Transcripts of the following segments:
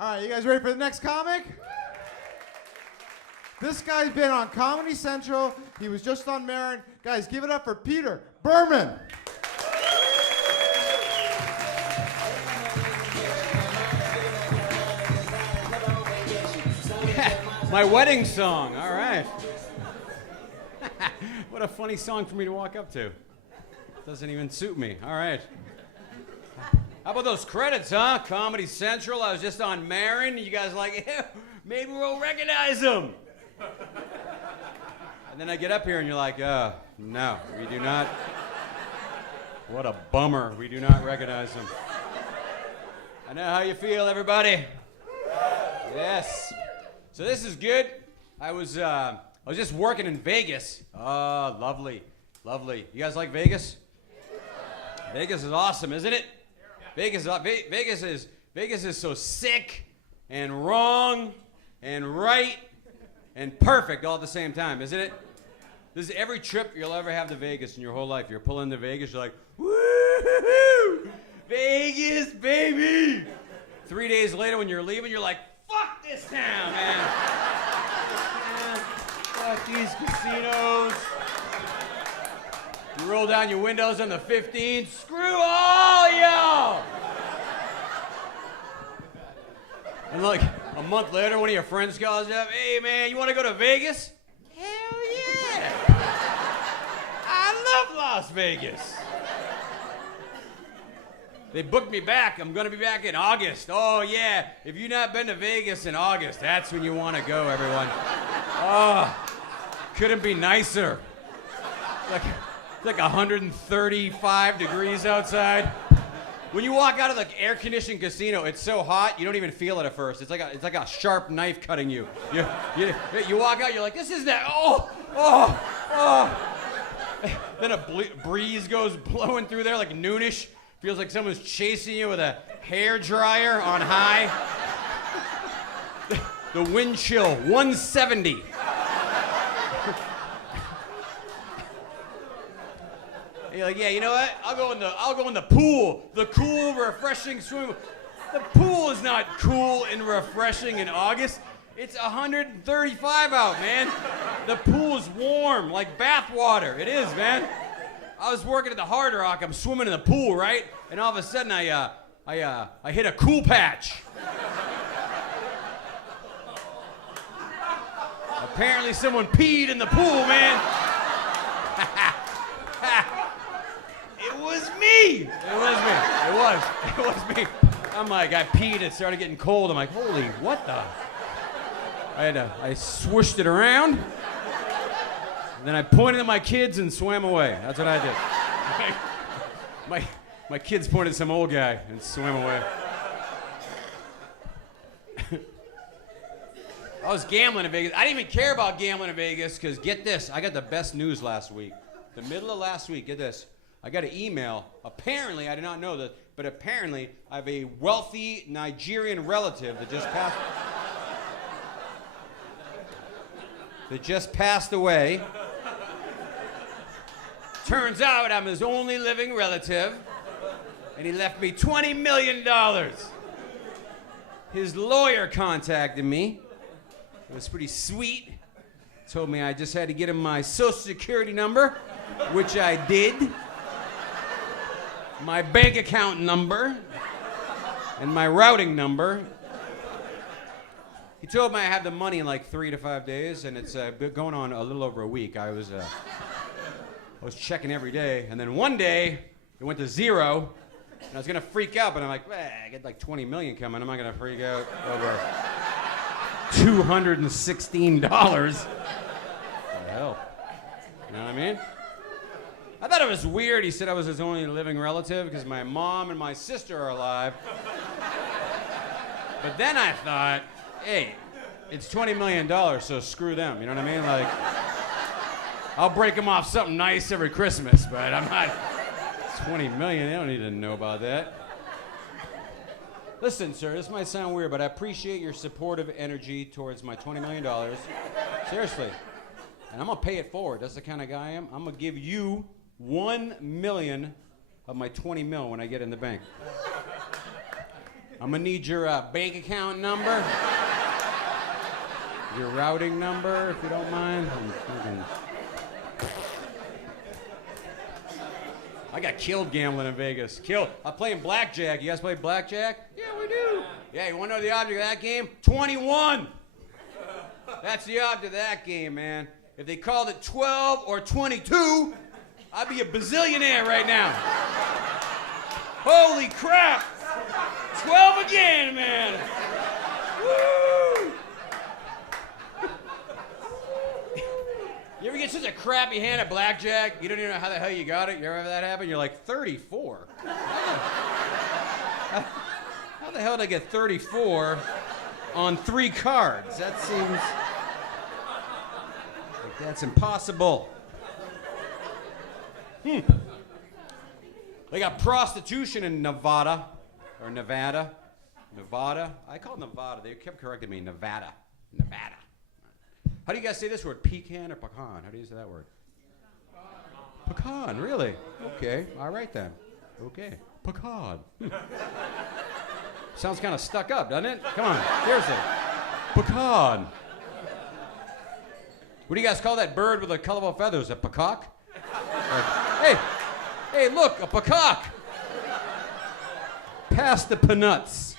All right, you guys ready for the next comic? This guy's been on Comedy Central. He was just on Marin. Guys, give it up for Peter Berman. My wedding song, all right. What a funny song for me to walk up to. Doesn't even suit me, all right. How about those credits, huh? Comedy Central, I was just on Marin. You guys are like, yeah, maybe we'll recognize them. And then I get up here and you're like, no, we do not. What a bummer, we do not recognize them. I know how you feel, everybody. Yes. So this is good. I was just working in Vegas. Oh, lovely, lovely. You guys like Vegas? Vegas is awesome, isn't it? Vegas is so sick and wrong and right and perfect all at the same time, isn't it? This is every trip you'll ever have to Vegas in your whole life. You're pulling to Vegas, you're like, woo-hoo-hoo! Vegas, baby! 3 days later when you're leaving, you're like, fuck this town, man. Fuck these casinos. You roll down your windows on the 15th. Screw all y'all. And like a month later, one of your friends calls you up. Hey, man, you want to go to Vegas? Hell yeah. I love Las Vegas. They booked me back. I'm going to be back in August. Oh, yeah. If you've not been to Vegas in August, that's when you want to go, everyone. Oh, couldn't be nicer. It's like 135 degrees outside. When you walk out of the air-conditioned casino, it's so hot, you don't even feel it at first. It's like a sharp knife cutting you. You walk out, you're like, this is that. Oh. Then a breeze goes blowing through there like noonish. Feels like someone's chasing you with a hair dryer on high. The wind chill, 170. And you're like, yeah, you know what? I'll go in the pool. The cool, refreshing swimming. The pool is not cool and refreshing in August. It's 135 out, man. The pool is warm, like bath water. It is, man. I was working at the Hard Rock. I'm swimming in the pool, right? And all of a sudden, I hit a cool patch. Apparently, someone peed in the pool, man. It was me. It was me. I'm like, I peed. It started getting cold. I'm like, holy, what the? I swooshed it around. And then I pointed at my kids and swam away. That's what I did. My kids pointed at some old guy and swam away. I was gambling in Vegas. I didn't even care about gambling in Vegas because get this, I got the best news last week. The middle of last week, get this. I got an email. Apparently, I did not know this, but apparently I have a wealthy Nigerian relative that just passed away. Turns out I'm his only living relative, and he left me $20 million. His lawyer contacted me. It was pretty sweet. Told me I just had to get him my social security number, which I did. My bank account number, and my routing number. He told me I have the money in like 3 to 5 days, and it's been going on a little over a week. I was checking every day, and then one day it went to 0, and I was gonna freak out, but I'm like, I get like 20 million coming. I'm not gonna freak out over $216. What the hell? You know what I mean? I thought it was weird. He said I was his only living relative because my mom and my sister are alive. But then I thought, hey, it's $20 million, so screw them. You know what I mean? Like, I'll break them off something nice every Christmas, but I'm not. It's $20 million. They don't need to know about that. Listen, sir, this might sound weird, but I appreciate your supportive energy towards my $20 million. Seriously. And I'm going to pay it forward. That's the kind of guy I am. I'm going to give you $1 million of my 20 mil when I get in the bank. I'm gonna need your bank account number. Your routing number, if you don't mind. I got killed gambling in Vegas. Killed. I'm playing blackjack. You guys play blackjack? Yeah, we do. Yeah, you want to know the object of that game? 21. That's the object of that game, man. If they called it 12 or 22, I'd be a bazillionaire right now. Holy crap! 12 again, man. Woo! You ever get such a crappy hand at blackjack, you don't even know how the hell you got it? You ever have that happen? You're like, 34? How the hell did I get 34 on 3 cards? That seems like that's impossible. They got prostitution in Nevada. Or Nevada. Nevada? I call it Nevada. They kept correcting me. Nevada. Nevada. How do you guys say this word? Pecan or pecan? How do you say that word? Pecan, really? Okay. All right then. Okay. Pecan. Sounds kind of stuck up, doesn't it? Come on. Seriously. Pecan. What do you guys call that bird with the colorful feathers? A peacock? Hey, look, a peacock. Pass the peanuts.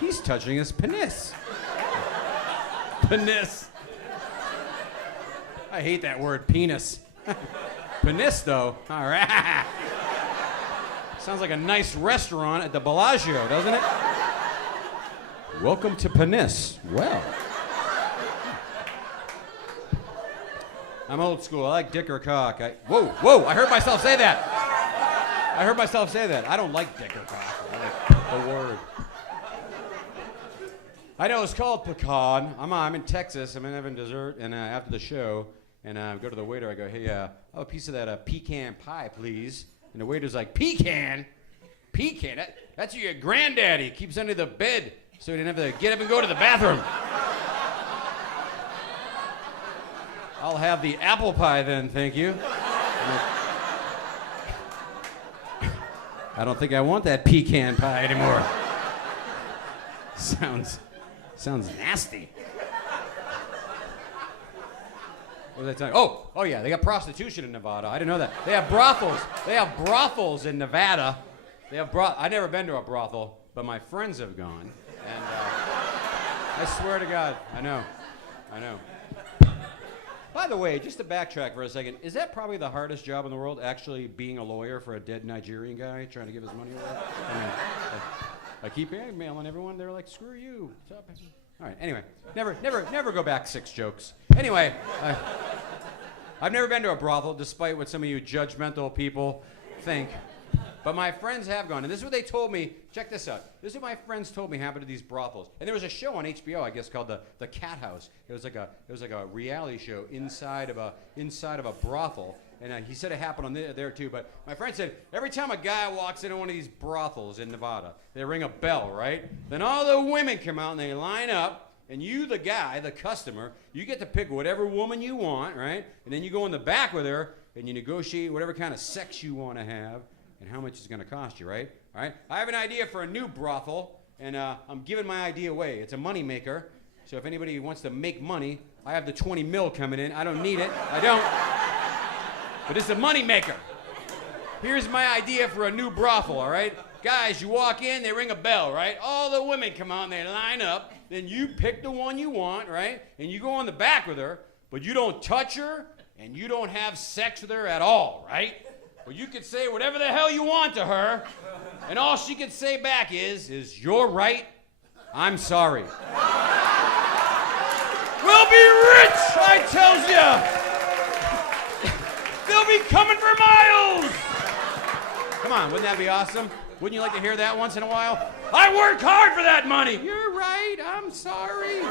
He's touching his penis. Penis. I hate that word, penis. Penis, though. All right. Sounds like a nice restaurant at the Bellagio, doesn't it? Welcome to Penis. Well. I'm old school. I like dick or cock. Whoa, I heard myself say that. I don't like dick or cock. I like the word. I know it's called pecan. I'm in Texas. I'm having dessert, and after the show, and I go to the waiter. I go, hey, I'll have a piece of that pecan pie, please. And the waiter's like, pecan? Pecan? That's your granddaddy. Keeps under the bed so he didn't have to get up and go to the bathroom. I'll have the apple pie then, thank you. I don't think I want that pecan pie anymore. Sounds nasty. What was I telling you? Oh yeah, they got prostitution in Nevada. I didn't know that. They have brothels. They have brothels in Nevada. I've never been to a brothel, but my friends have gone. And I swear to God, I know. By the way, just to backtrack for a second, is that probably the hardest job in the world, actually being a lawyer for a dead Nigerian guy trying to give his money away? I keep emailing everyone. They're like, screw you. What's up? All right, anyway. Never go back 6 jokes. Anyway, I've never been to a brothel, despite what some of you judgmental people think. But my friends have gone, and this is what they told me. Check this out. This is what my friends told me happened to these brothels. And there was a show on HBO, I guess, called the Cat House. It was like a reality show inside of a brothel. And he said it happened on there too. But my friend said every time a guy walks into one of these brothels in Nevada, they ring a bell, right? Then all the women come out and they line up. And you, the guy, the customer, you get to pick whatever woman you want, right? And then you go in the back with her and you negotiate whatever kind of sex you want to have. And how much it's going to cost you, right? All right. I have an idea for a new brothel, and I'm giving my idea away. It's a money maker. So if anybody wants to make money, I have the 20 mil coming in. I don't need it. I don't. But it's a money maker. Here's my idea for a new brothel, all right? Guys, you walk in, they ring a bell, right? All the women come out and they line up. Then you pick the one you want, right? And you go on the back with her, but you don't touch her, and you don't have sex with her at all, right? Well, you could say whatever the hell you want to her, and all she could say back is you're right, I'm sorry. We'll be rich, I tells ya. They'll be coming for miles. Come on, wouldn't that be awesome? Wouldn't you like to hear that once in a while? I worked hard for that money. You're right, I'm sorry.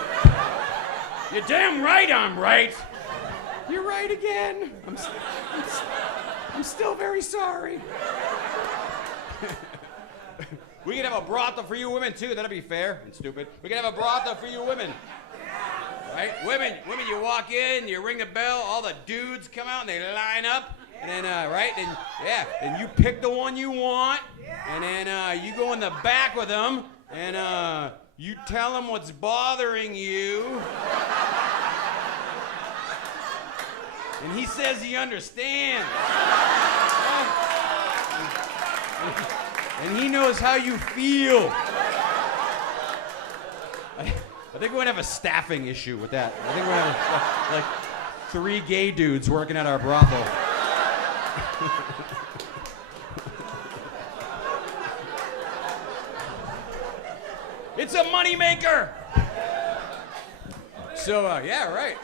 You're damn right I'm right. You're right again. I'm still very sorry. We could have a brothel for you women, too. That'd be fair and stupid. We could have a brothel for you women. Right? Women, you walk in, you ring the bell, all the dudes come out and they line up. And then, right? And yeah, and you pick the one you want, and then you go in the back with them, and you tell them what's bothering you. And he says he understands. And he knows how you feel. I think we're gonna have a staffing issue with that. I think we're gonna have like 3 gay dudes working at our brothel. It's a moneymaker. So yeah, right.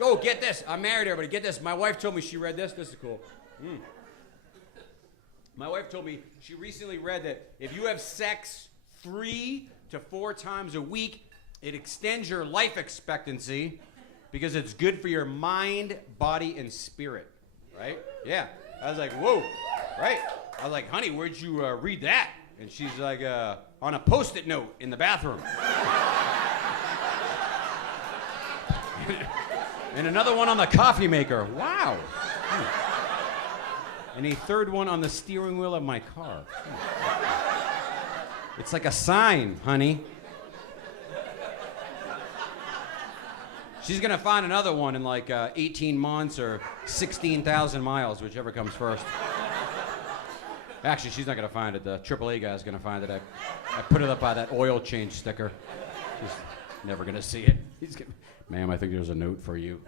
Go get this. I'm married, everybody. Get this. My wife told me she read this. This is cool. My wife told me she recently read that if you have sex 3 to 4 times a week, it extends your life expectancy because it's good for your mind, body, and spirit. Right? Yeah. I was like, whoa. Right? I was like, honey, where'd you read that? And she's like, on a Post-it note in the bathroom. And another one on the coffee maker. Wow. And a third one on the steering wheel of my car. It's like a sign, honey. She's gonna find another one in like 18 months or 16,000 miles, whichever comes first. Actually, she's not gonna find it. The AAA guy's gonna find it. I put it up by that oil change sticker. She's never gonna see it. He's gonna, ma'am, I think there's a note for you.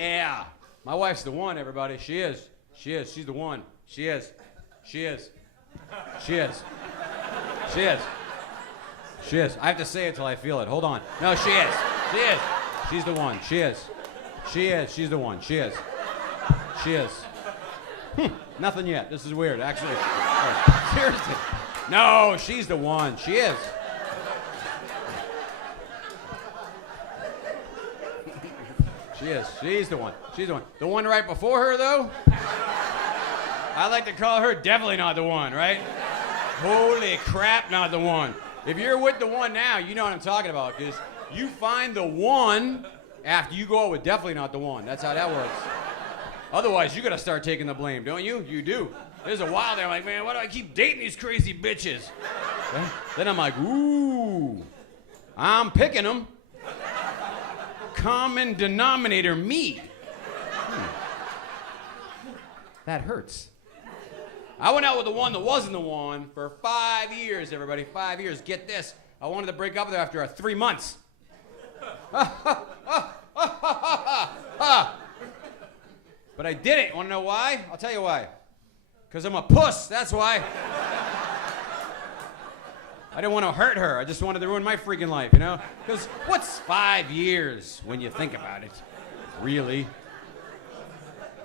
Yeah. My wife's the one, everybody. She is. She is. She's the one. She is. She is. She is. She is. She is. I have to say it till I feel it. Hold on. No, she is. She is. She's the one. She is. She is. She's the one. She is. She is. Nothing yet. This is weird, actually. Seriously. No, she's the one. She is. She is. She's the one. She's the one. The one right before her, though? I like to call her definitely not the one, right? Holy crap, not the one. If you're with the one now, you know what I'm talking about, because you find the one after you go out with definitely not the one. That's how that works. Otherwise, you gotta start taking the blame, don't you? You do. There's a while there, I'm like, man, why do I keep dating these crazy bitches? Then I'm like, ooh, I'm picking them. Common denominator, me. That hurts. I went out with the one that wasn't the one for 5 years, everybody. 5 years. Get this. I wanted to break up with her after 3 months. But I didn't. Want to know why? I'll tell you why. Because I'm a puss. That's why. I didn't want to hurt her. I just wanted to ruin my freaking life, you know? Because what's 5 years when you think about it? Really?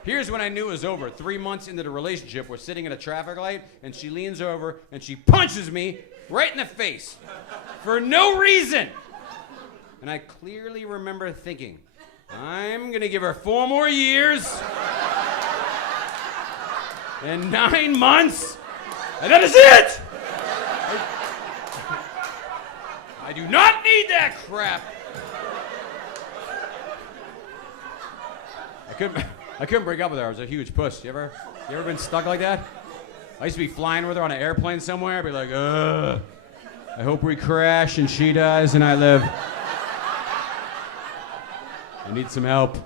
Here's when I knew it was over. 3 months into the relationship, we're sitting at a traffic light, and she leans over, and she punches me right in the face. For no reason. And I clearly remember thinking, I'm going to give her 4 more years. And 9 months. And that is it! I do not need that crap. I couldn't break up with her. I was a huge puss. You ever been stuck like that? I used to be flying with her on an airplane somewhere. I'd be like, ugh. I hope we crash and she dies and I live. I need some help.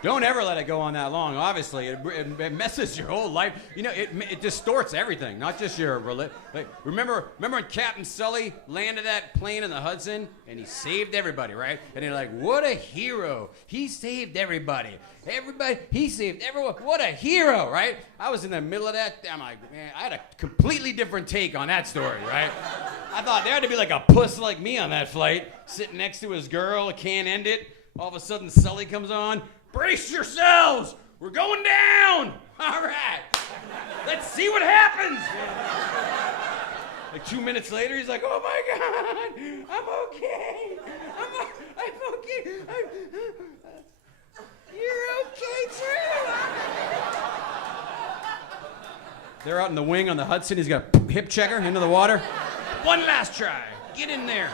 Don't ever let it go on that long, obviously. It messes your whole life. You know, it distorts everything, not just your... remember when Captain Sully landed that plane in the Hudson? And he saved everybody, right? And you're like, what a hero. He saved everybody. He saved everyone. What a hero, right? I was in the middle of that. I'm like, man, I had a completely different take on that story, right? I thought there had to be like a puss like me on that flight, sitting next to his girl, can't end it. All of a sudden, Sully comes on. Brace yourselves! We're going down! All right. Let's see what happens! Like 2 minutes later, he's like, oh my God! I'm okay! I'm okay! You're okay too! They're out in the wing on the Hudson. He's got a hip checker into the water. One last try. Get in there.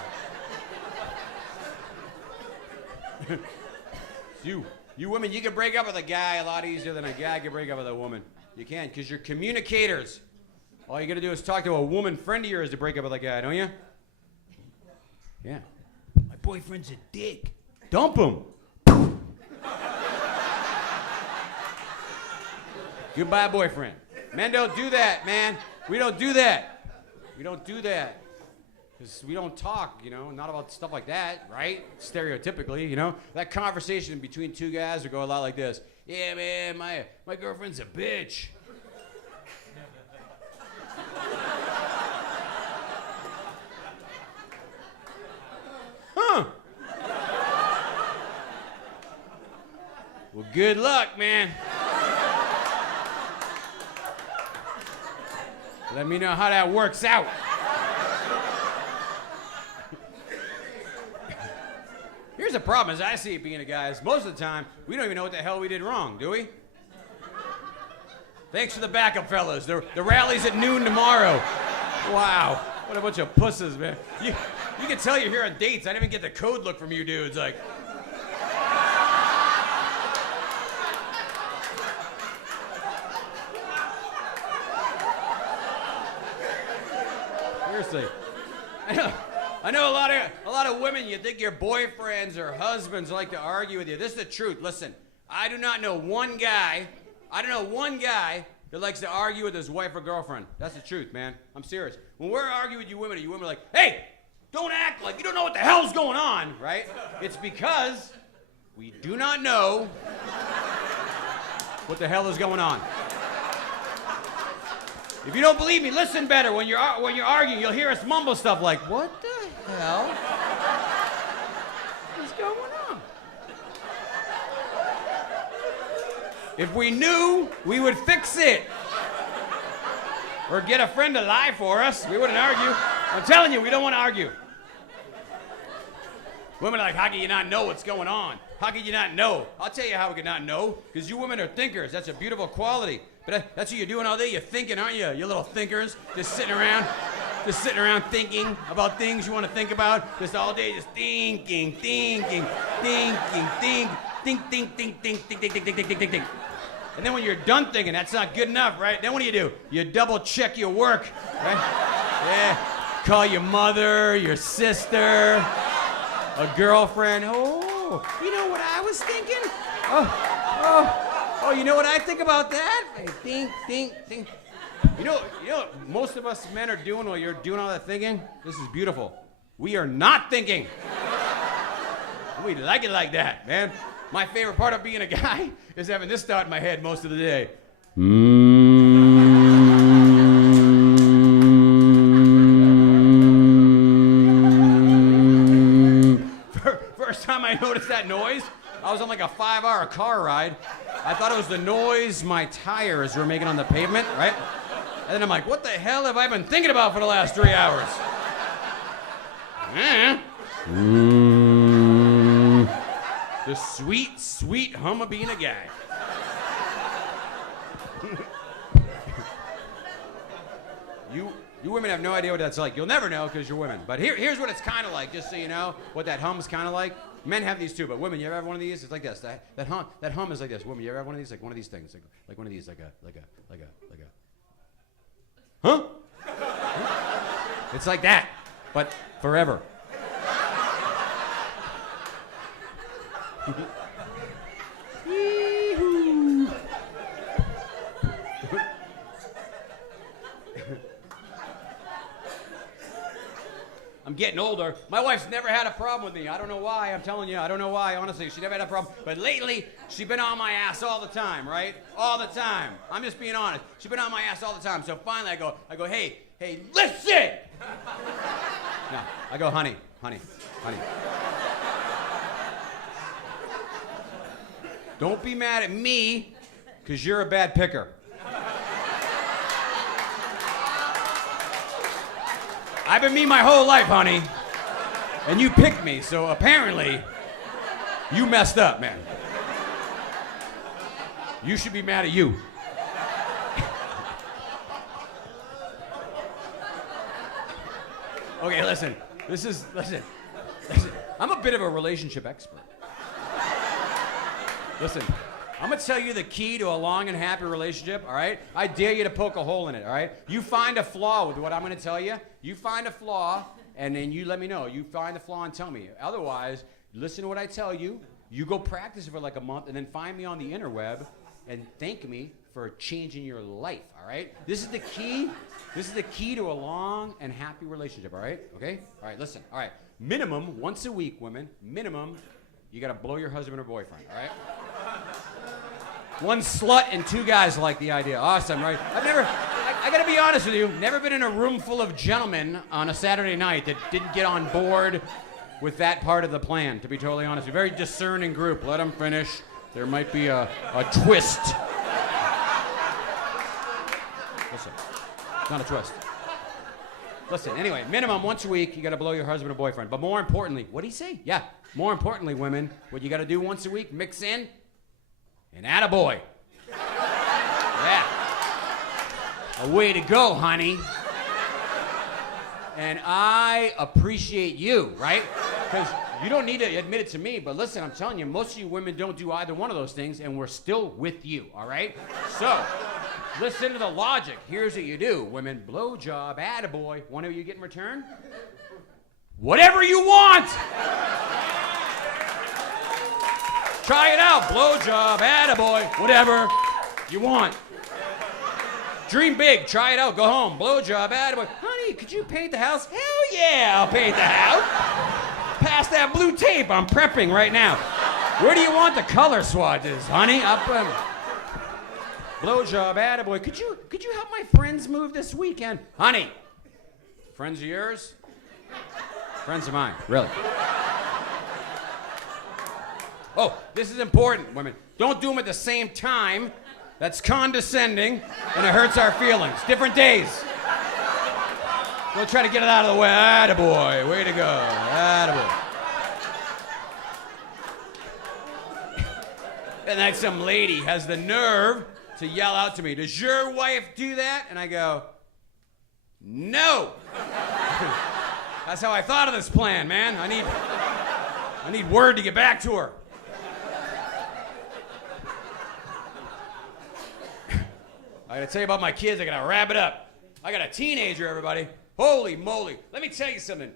You women, you can break up with a guy a lot easier than a guy can break up with a woman. You can, because you're communicators. All you gotta do is talk to a woman friend of yours to break up with a guy, don't you? Yeah. My boyfriend's a dick. Dump him. Goodbye, boyfriend. Men don't do that, man. We don't do that. We don't do that. Because we don't talk, not about stuff like that, right? Stereotypically, That conversation between two guys would go a lot like this. Yeah, man, my girlfriend's a bitch. Huh. Well, good luck, man. Let me know how that works out. Here's the problem, as I see it being a guy, is most of the time, we don't even know what the hell we did wrong, do we? Thanks for the backup, fellas. The rally's at noon tomorrow. Wow, what a bunch of pusses, man. You can tell you're here on dates. I didn't even get the code look from you dudes, like. Seriously. I know a lot of women, you think your boyfriends or husbands like to argue with you. This is the truth. Listen, I do not know one guy that likes to argue with his wife or girlfriend. That's the truth, man. I'm serious. When we're arguing with you women are like, hey, don't act like you don't know what the hell's going on, right? It's because we do not know what the hell is going on. If you don't believe me, listen better. When you're arguing, you'll hear us mumble stuff like, what the hell is going on? If we knew, we would fix it. Or get a friend to lie for us. We wouldn't argue. I'm telling you, we don't want to argue. Women are like, how can you not know what's going on? How can you not know? I'll tell you how we can not know. Because you women are thinkers. That's a beautiful quality. But that's what you're doing all day. You're thinking, aren't you? You little thinkers. Just sitting around thinking about things you want to think about. Just all day, just thinking. Think. And then when you're done thinking, that's not good enough, right? Then what do? You double check your work, right? Yeah. Call your mother, your sister, a girlfriend. Oh, you know what I was thinking? Oh, you know what I think about that? Think. You know what most of us men are doing while you're doing all that thinking? This is beautiful. We are not thinking. We like it like that, man. My favorite part of being a guy is having this thought in my head most of the day. First time I noticed that noise, I was on like a 5-hour car ride. I thought it was the noise my tires were making on the pavement, right? And then I'm like, what the hell have I been thinking about for the last 3 hours? The sweet, sweet hum of being a guy. You women have no idea what that's like. You'll never know because you're women. But here's what it's kind of like, just so you know what that hum's kind of like. Men have these too, but women, you ever have one of these? It's like this. That hum is like this. Women, you ever have one of these? Like one of these things. Like one of these, like a. Huh? It's like that, but forever. I'm getting older. My wife's never had a problem with me. I don't know why. I'm telling you, I don't know why. Honestly, she never had a problem. But lately, she's been on my ass all the time, right? All the time. I'm just being honest. She's been on my ass all the time. So finally, I go, hey, listen! No, I go, honey. Don't be mad at me, because you're a bad picker. I've been me my whole life, honey, and you picked me, so apparently you messed up, man. You should be mad at you. Okay, listen. Listen. I'm a bit of a relationship expert. Listen, I'm gonna tell you the key to a long and happy relationship, all right? I dare you to poke a hole in it, all right? You find a flaw with what I'm gonna tell you. You find a flaw, and then you let me know. You find the flaw and tell me. Otherwise, listen to what I tell you. You go practice it for like a month, and then find me on the interweb and thank me for changing your life, all right? This is the key. This is the key to a long and happy relationship, all right? Okay? All right, listen. All right. Minimum, once a week, women, minimum, you gotta blow your husband or boyfriend, all right? One slut and two guys like the idea. Awesome, right? I gotta be honest with you, never been in a room full of gentlemen on a Saturday night that didn't get on board with that part of the plan, to be totally honest. A very discerning group. Let them finish. There might be a twist. Listen, it's not a twist. Listen, anyway, minimum once a week, you gotta blow your husband or boyfriend. But more importantly, what'd he say? Yeah, more importantly, women, what you gotta do once a week, mix in an attaboy. Yeah. A way to go, honey. And I appreciate you, right? Because you don't need to admit it to me, but listen, I'm telling you, most of you women don't do either one of those things, and we're still with you, all right? So, listen to the logic. Here's what you do. Women, blowjob, attaboy. What do you get in return? Whatever you want! Try it out. Blowjob, attaboy, whatever you want. Dream big. Try it out. Go home. Blowjob, attaboy. Honey, could you paint the house? Hell yeah, I'll paint the house. Pass that blue tape. I'm prepping right now. Where do you want the color swatches, honey? Up. Blowjob, attaboy. Could you help my friends move this weekend? Honey, friends of yours? Friends of mine. Really. Oh, this is important, women. Don't do them at the same time. That's condescending, and it hurts our feelings. Different days. We'll try to get it out of the way. Attaboy. Way to go. Attaboy. And then some lady has the nerve to yell out to me, "Does your wife do that?" And I go, "No." That's how I thought of this plan, man. I need word to get back to her. I gotta tell you about my kids. I gotta wrap it up. I got a teenager, everybody. Holy moly. Let me tell you something.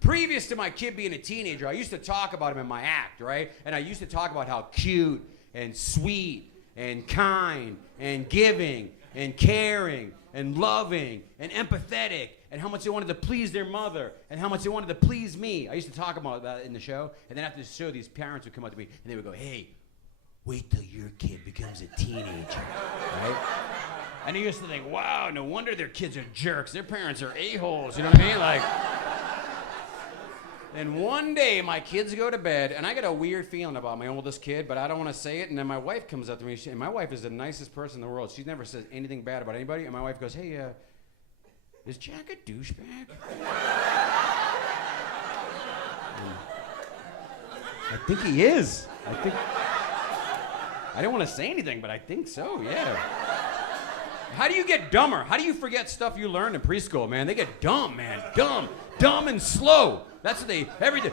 Previous to my kid being a teenager, I used to talk about him in my act, right? And I used to talk about how cute and sweet and kind and giving and caring and loving and empathetic and how much they wanted to please their mother and how much they wanted to please me. I used to talk about that in the show. And then after the show, these parents would come up to me and they would go, "Hey, wait till your kid becomes a teenager," right? And I used to think, wow, no wonder their kids are jerks. Their parents are a-holes, you know what I mean? Like, and one day my kids go to bed, and I get a weird feeling about my oldest kid, but I don't want to say it. And then my wife comes up to me, and my wife is the nicest person in the world. She never says anything bad about anybody. And my wife goes, "Hey, is Jack a douchebag?" I think he is. I didn't want to say anything, but I think so, yeah. How do you get dumber? How do you forget stuff you learned in preschool, man? They get dumb, man. Dumb and slow. That's what they, everything.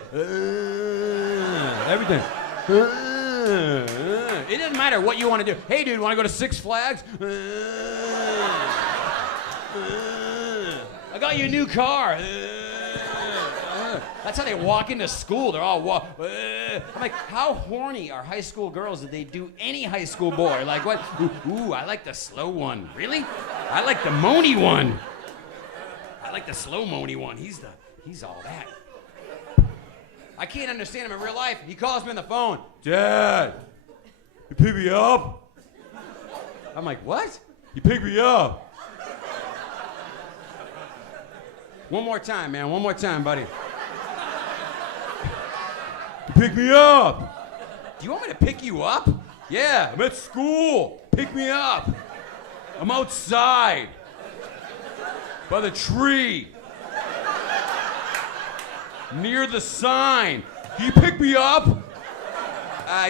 Everything. It doesn't matter what you want to do. Hey, dude, want to go to Six Flags? I got you a new car. That's how they walk into school. They're all I'm like, how horny are high school girls that they do any high school boy? Like, what? Ooh, I like the slow one. Really? I like the moany one. I like the slow moany one. He's all that. I can't understand him in real life. He calls me on the phone. "Dad, you pick me up?" I'm like, "What? You pick me up?" One more time, man. One more time, buddy. "Pick me up." "Do you want me to pick you up?" "Yeah, I'm at school. Pick me up. I'm outside. By the tree. Near the sign. Can you pick me up?"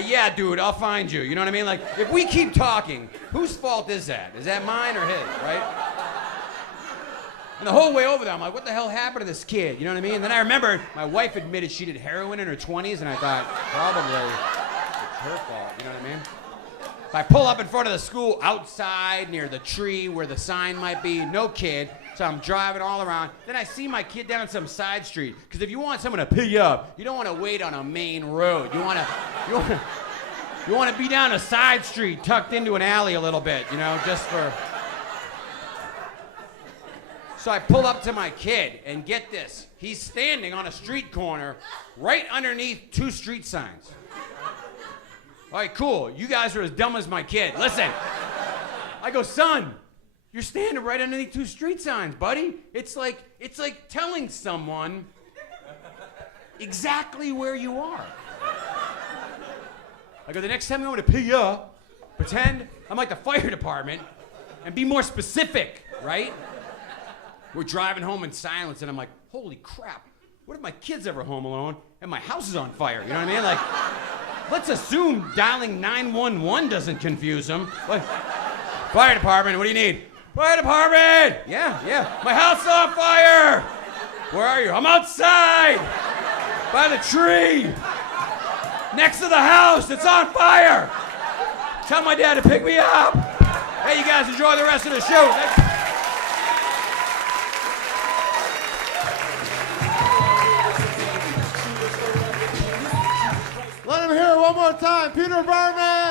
Yeah, dude, I'll find you. You know what I mean? Like, if we keep talking, whose fault is that? Is that mine or his, right? And the whole way over there, I'm like, what the hell happened to this kid? You know what I mean? And then I remember my wife admitted she did heroin in her 20s, and I thought, probably her fault, you know what I mean? If I pull up in front of the school outside near the tree where the sign might be, no kid, so I'm driving all around. Then I see my kid down some side street. Because if you want someone to pick you up, you don't want to wait on a main road. You want to be down a side street tucked into an alley a little bit, you know, just for... So I pull up to my kid, and get this. He's standing on a street corner right underneath 2 street signs. All right, cool. You guys are as dumb as my kid. Listen. I go, son, you're standing right underneath 2 street signs, buddy. It's like telling someone exactly where you are. I go, the next time I'm going to pick you up, pretend I'm like the fire department and be more specific, right? We're driving home in silence, and I'm like, holy crap, what if my kid's ever home alone and my house is on fire? You know what I mean? Like, let's assume dialing 911 doesn't confuse him. Like, fire department, what do you need? Fire department! Yeah, my house is on fire! Where are you? I'm outside! By the tree! Next to the house, it's on fire! Tell my dad to pick me up! Hey, you guys enjoy the rest of the show. Let him hear it one more time. Peter Berman!